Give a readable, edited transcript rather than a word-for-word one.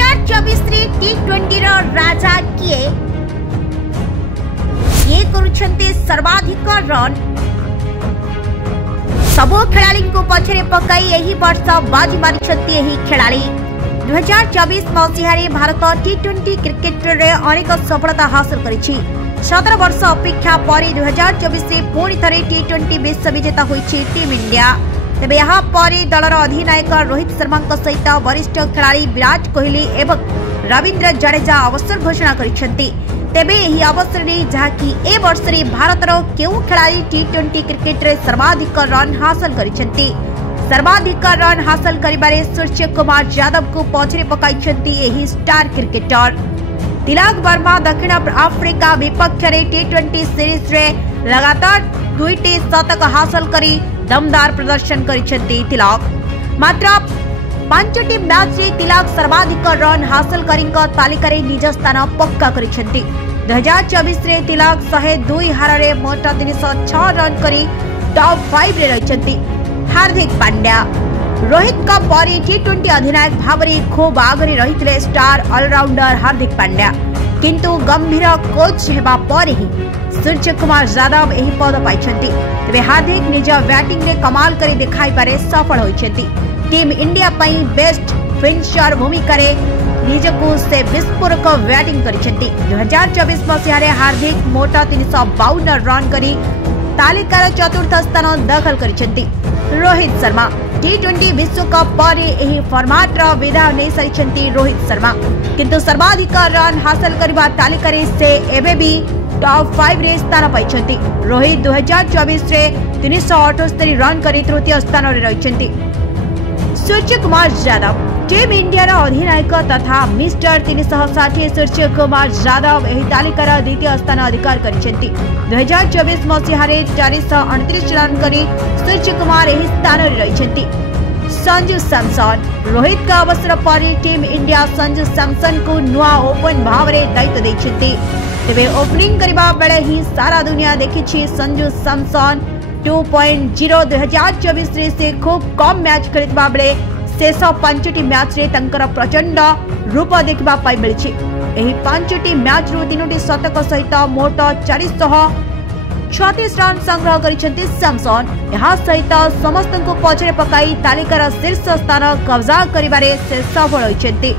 2024 T20 राजा किए करुछन्ते सर्वाधिक run सबो खेलाड़ी को पछरे पकाई एही वर्ष बाजी मारिछन्ते एही खेलाड़ी 2024 मसीहारे भारत T20 क्रिकेट रे अनेक सफलता हासिल करिछि। 17 वर्ष अपेक्षा पर 2024 रे पुणी थरे T20 विश्व विजेता होइछि टीम इंडिया। तेबे यहाँ पर दलर अधिनायक रोहित शर्मा सहित वरिष्ठ खेलाड़ी विराट कोहली एवं रविंद्र जडेजा अवसर घोषणा करिसेंति। तेबे एही अवसर रे जहाँकि ए वर्ष रे भारतर केउ खेलाड़ी T20 क्रिकेट रे सर्वाधिक रन हासिल करिसेंति। सर्वाधिक रन हासिल करिबारे सूर्य कुमार यादव को पछरे पकाइछन्ति एही स्टार क्रिकेटर। तिलक वर्मा दक्षिण आफ्रिका विपक्ष रे T20 सीरीज रे लगातार 2टी शतक हासिल करी दमदार प्रदर्शन करिसेंति तिलक। मात्र 5टी मैच रे तिलक सर्वाधिक रन हासिल करिंक तालिका रे निज स्थान पक्का करिसेंति। 2024 रे तिलक 102 हार रे मोट 306 रन करी टॉप 5 रे रहिसेंति। हार्दिक पांड्या रोहित का परी T20 अधिनायक भावरे खूब आगरे रहिथिले स्टार ऑलराउंडर हार्दिक पांड्या, किंतु गंभीर कोच हेबा पर ही सूर्य कुमार यादव एही पद पाइछन्ति। तबे हार्दिक निज बैटिंग रे कमाल करी देखाई पारे सफल होइछन्ति। टीम इंडिया पई बेस्ट फिनिशर भूमिका रे निजको से विस्फोरक बैटिंग करिछन्ति। 2024 मसीहारे हार्दिक मोट 352 रन करी तालिकार चतुर्थ स्थान दखल करिछन्ति। रोहित शर्मा T20 विश्व कप पर एही फॉर्मेट रा विदा नै सरिछन्ति रोहित शर्मा, किंतु सर्वाधिक रन हासिल करबा तालिका रे से एबे भी टॉप 5 रे स्थान पाइछन्ति। रोहित 2024 रे 378 रन करी तृतीय स्थान रे रहिछन्ति। सूर्य कुमार यादव टीम इंडिया रा अधिनायक तथा मिस्टर 360 सूर्य कुमार यादव एही तालिका रा द्वितीय स्थान अधिकार करिसेंति। 2024 मसीहारे 429 रन करी सूर्य कुमार एही स्थान रे रहिसेंति। संजू सैमसन रोहित का अवसर पर टीम इंडिया संजू सैमसन को नुआ ओपन भावरे दायित्व दैछन्ति। तेबे ओपनिंग करबा बेले ही सारा दुनिया देखिछि संजू सैमसन 2.0 2024 रे से खूब कम मैच खेलिबा बेले शेष 5टी मैच रे तंकर प्रचंड रूप देखबा पाई मिलिछि। एही 5टी मैच रो 3टी शतक सहित मोट 436 रन संग्रह करिसेंति सैमसन। यहाँ सहित समस्त को पछरे पकाई तालिकार शीर्ष स्थान कब्जा करिबारे से सफल होइसेंति।